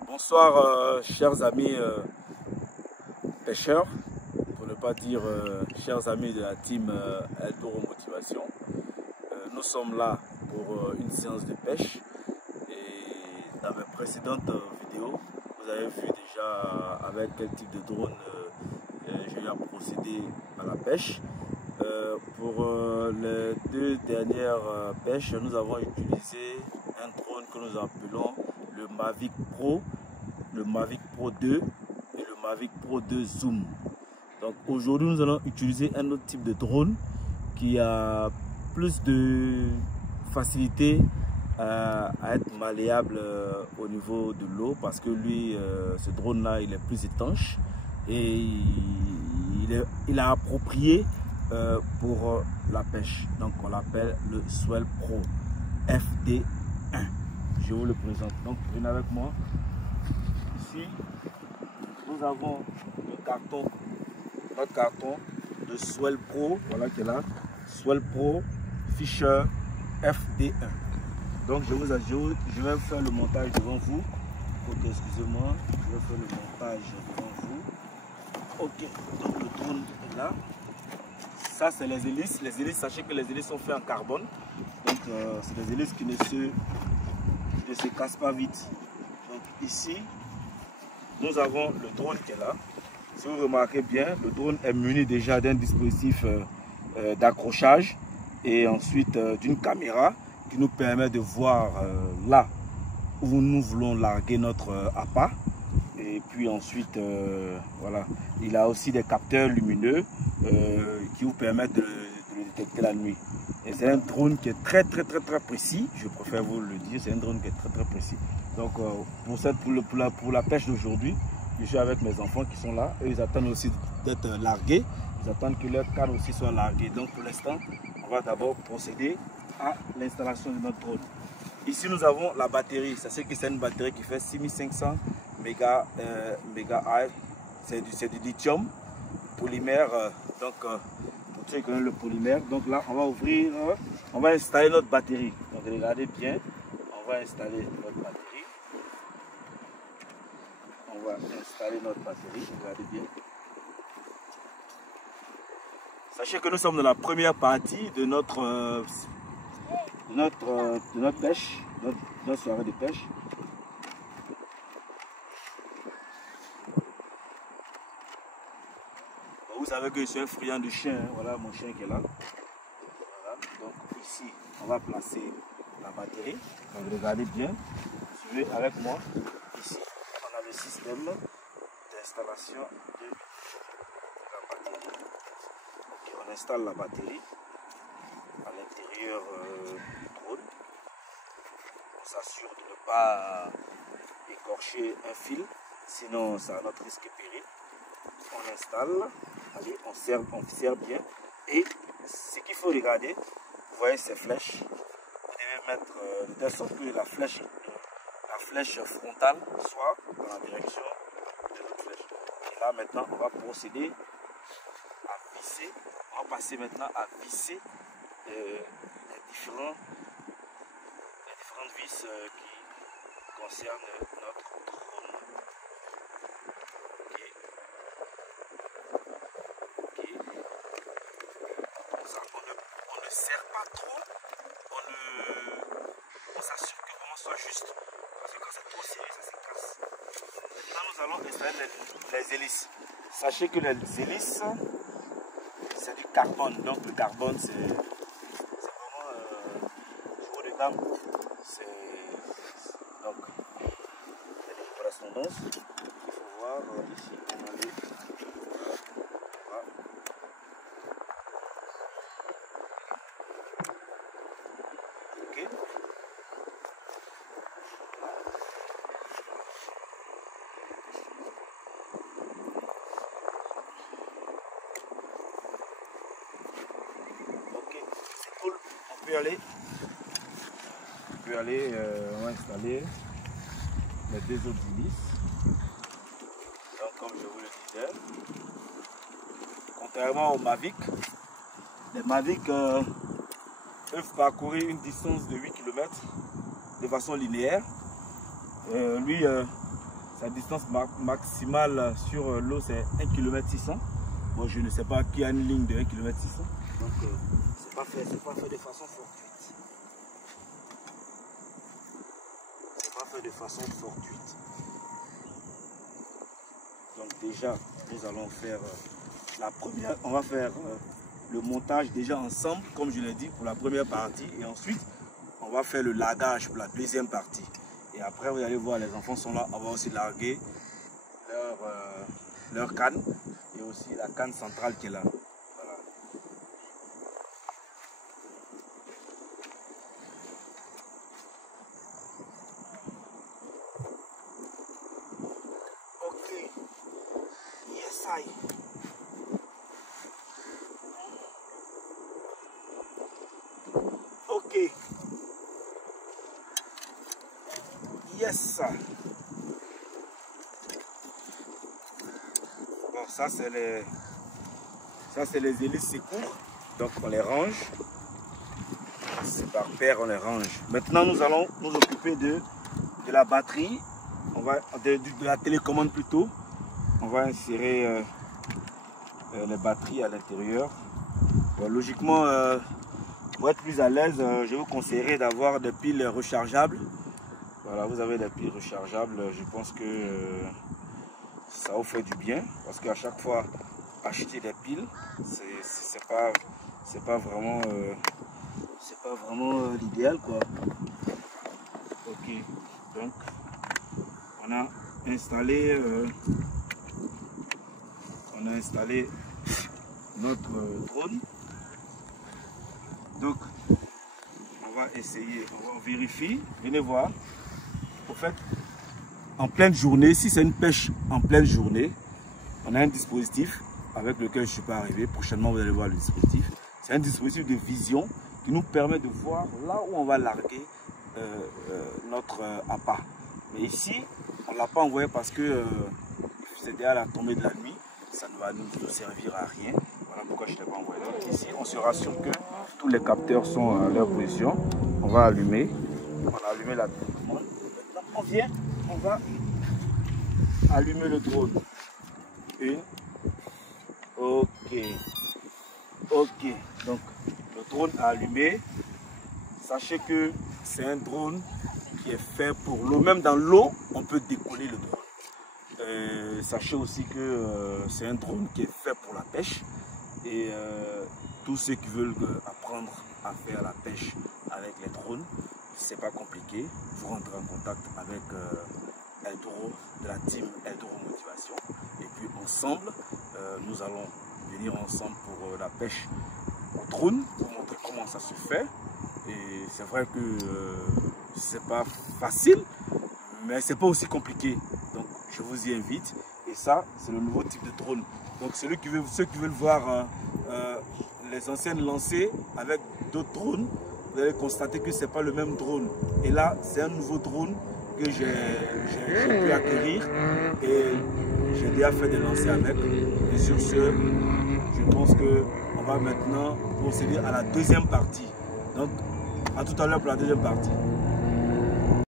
Bonsoir chers amis pêcheurs, pour ne pas dire chers amis de la team El Toro Motivation. Nous sommes là pour une séance de pêche et dans mes précédentes vidéos, vous avez vu déjà avec quel type de drone j'ai eu à procéder à la pêche. Pour les deux dernières pêches, nous avons utilisé un drone que nous appelons le Mavic Pro, le Mavic Pro 2 et le Mavic Pro 2 Zoom. Donc aujourd'hui nous allons utiliser un autre type de drone qui a plus de facilité à être malléable au niveau de l'eau, parce que lui, ce drone là, il est plus étanche et il est approprié pour la pêche. Donc on l'appelle le Swell Pro FD1. Je vous le présente. Donc venez avec moi. Ici nous avons notre carton de Swell Pro, voilà qui est là, Swell Pro Fisher FD1. Donc je vais faire le montage devant vous. Ok, excusez-moi, je vais faire le montage devant vous. Ok, donc le drone est là. Ça c'est les hélices. Les hélices, sachez que les hélices sont faites en carbone. Donc c'est des hélices qui ne se cassent pas vite. Donc ici, nous avons le drone qui est là. Si vous remarquez bien, le drone est muni déjà d'un dispositif d'accrochage et ensuite d'une caméra qui nous permet de voir là où nous voulons larguer notre appât. Et puis ensuite, voilà, il a aussi des capteurs lumineux qui vous permettent de le détecter la nuit. Et c'est un drone qui est très précis, je préfère vous le dire, c'est un drone qui est très précis. Donc pour la pêche d'aujourd'hui, je suis avec mes enfants qui sont là, et ils attendent aussi d'être largués, ils attendent que leur canne aussi soit larguée. Donc pour l'instant, on va d'abord procéder à l'installation de notre drone. Ici nous avons la batterie, ça c'est que c'est une batterie qui fait 6500 méga c'est du lithium polymère, donc pour ceux qui connaissent le polymère. Donc là on va ouvrir, on va installer notre batterie. Donc regardez bien, on va installer notre batterie. On va installer notre batterie, regardez bien. Sachez que nous sommes dans la première partie de notre pêche, notre soirée de pêche. Vous savez que je suis un friand de chien, hein. Voilà mon chien qui est là. Voilà. Donc ici, on va placer la batterie. Donc regardez bien, suivez avec moi. Ici, on a le système d'installation de la batterie. Okay, on installe la batterie à l'intérieur du drone. On s'assure de ne pas écorcher un fil, sinon ça a notre risque et péril. On installe, allez, on serre bien, et ce qu'il faut regarder, vous voyez ces flèches, vous devez mettre de telle sorte que la flèche frontale soit dans la direction de notre flèche. Et là maintenant on va procéder à visser, on va passer maintenant à visser les différentes vis qui concernent notre drone. On ne serre pas trop, on s'assure que vraiment soit juste, parce que quand c'est trop serré, ça se casse. Maintenant nous allons installer les hélices. Sachez que les hélices, c'est du carbone, donc le carbone c'est vraiment jour de gamme. Donc il y a des correspondances, il faut voir ici, on a les... Voilà. Ok. Ok, c'est cool. On peut aller. On va installer les deux autres hélices. Donc comme je vous le disais, contrairement au Mavic, les Mavic peuvent parcourir une distance de 8 km de façon linéaire. Lui, Sa distance maximale sur l'eau, c'est 1,6 km. Bon, je ne sais pas qui a une ligne de 1,6 km. Donc, c'est pas fait de façon fortuite. C'est pas fait de façon fortuite. Donc déjà, nous allons faire la première. On va faire le montage déjà ensemble, comme je l'ai dit, pour la première partie. Et ensuite, on va faire le lagage pour la deuxième partie. Et après, vous allez voir, les enfants sont là. On va aussi larguer leur canne. Et aussi la canne centrale qui est là. Voilà. Ok. Yes, I. Ok. Yes. Bon, ça c'est les hélices secours. Donc on les range. C'est par paire, on les range. Maintenant nous allons nous occuper de la batterie. On va de la télécommande plutôt. On va insérer les batteries à l'intérieur. Bon, logiquement, pour être plus à l'aise, je vous conseillerais d'avoir des piles rechargeables. Voilà, vous avez des piles rechargeables. Je pense que ça vous fait du bien, parce qu'à chaque fois acheter des piles, c'est pas vraiment l'idéal, quoi. Ok, donc on a installé notre drone. Donc on va essayer, on vérifie, venez voir. En fait, en pleine journée, si c'est une pêche en pleine journée, on a un dispositif avec lequel je ne suis pas arrivé. Prochainement, vous allez voir le dispositif. C'est un dispositif de vision qui nous permet de voir là où on va larguer notre appât. Mais ici, on ne l'a pas envoyé parce que c'est déjà la tombée de la nuit. Ça ne va nous servir à rien. Voilà pourquoi je ne l'ai pas envoyé. Donc ici, on se rassure que tous les capteurs sont à leur position. On va allumer. On a allumé la télécommande. Maintenant, on va allumer le drone. Une. Ok. Ok. Donc, le drone a allumé. Sachez que c'est un drone qui est fait pour l'eau. Même dans l'eau, on peut décoller le drone. Sachez aussi que c'est un drone qui est fait pour la pêche. Et tous ceux qui veulent apprendre à faire la pêche avec les drones, c'est pas compliqué. Vous rentrez en contact avec Eldoro, de la team Eldoro Motivation. Et puis ensemble, nous allons venir ensemble pour la pêche au drone, pour montrer comment ça se fait. Et c'est vrai que c'est pas facile, mais c'est pas aussi compliqué. Donc je vous y invite. Et ça, c'est le nouveau type de drone. Donc ceux qui veulent voir les anciennes lancées avec d'autres drones, vous allez constater que ce n'est pas le même drone. Et là, c'est un nouveau drone que j'ai pu acquérir et j'ai déjà fait des lancers avec. Et sur ce, je pense qu'on va maintenant procéder à la deuxième partie. Donc, à tout à l'heure pour la deuxième partie.